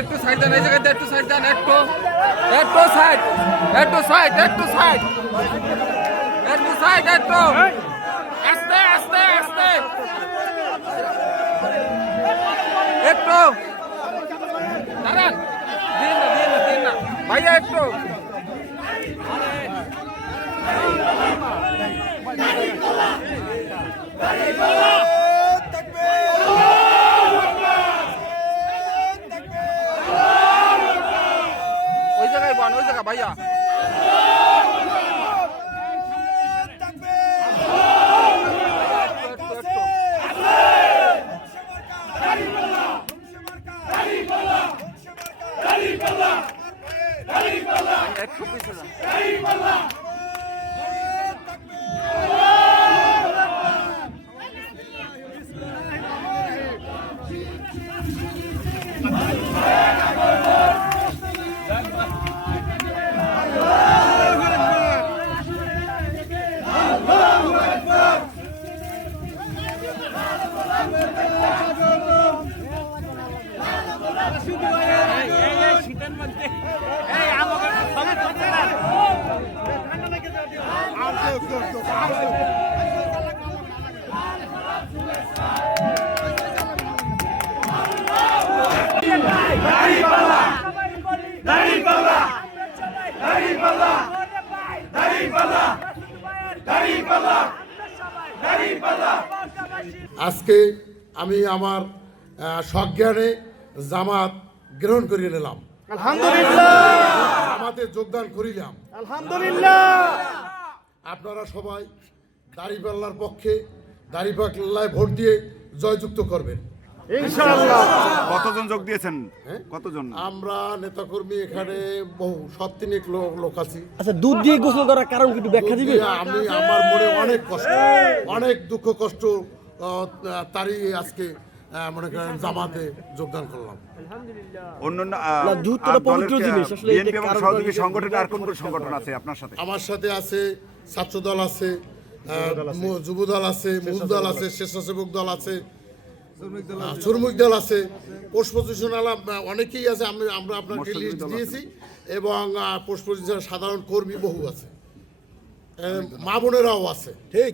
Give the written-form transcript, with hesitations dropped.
একটু সাইড দেন, এই জায়গাতে একটু সাইড দেন, একটু সাইড, একটু সাইড, একটু সাইড, একটু সাইড, একটু আস্তে আস্তে আস্তে, একটু দাঁড়ান, দিন না ভাইয়া, একটু ওই জায়গা ভাইয়া, একটু পিছনে আজকে আমি আমার সজ্ঞানে জামাত গ্রহণ করিয়ে নিলাম, আলহামদুলিল্লাহ, জামাতে যোগদান করিলাম, আলহামদুলিল্লাহ। আপনারা সবাই দাঁড়িপাল্লার পক্ষে দাঁড়িপাল্লায় ভোট দিয়ে জয়যুক্ত করবেন ইনশাআল্লাহ। কতজন যোগ দিয়েছেন? হ্যাঁ? কতজন? আমরা নেতাকর্মী এখানে বহু 7-3 লোক আছি। আচ্ছা, দুধ দিয়ে গোসল করার কারণ কি একটু ব্যাখ্যা দিবে? আমি আমার মনে অনেক কষ্ট, অনেক দুঃখ কষ্ট, তারই আজকে মনে করেন জামাতে যোগদান করলাম। অন্যান্য না, দুধ তো পবিত্র জিনিস, আসলে বিএনপি এটা এবং কারণ সহযোগী কারণ সংগঠন আর কোন কোন সংগঠন আছে আপনার সাথে? আমার সাথে আছে ছাত্রদল আছে, যুবদল আছে, মূল দল আছে, স্বেচ্ছাসেবক দল আছে, শ্রমিক দল আছে, পোস্ট পজিশনাল অনেকেই আছে। আমরা আপনাকে লিস্ট দিয়েছি এবং পোস্ট পজিশনাল সাধারণ কর্মী বহু আছে, মা বোনেরাও আছে। ঠিক।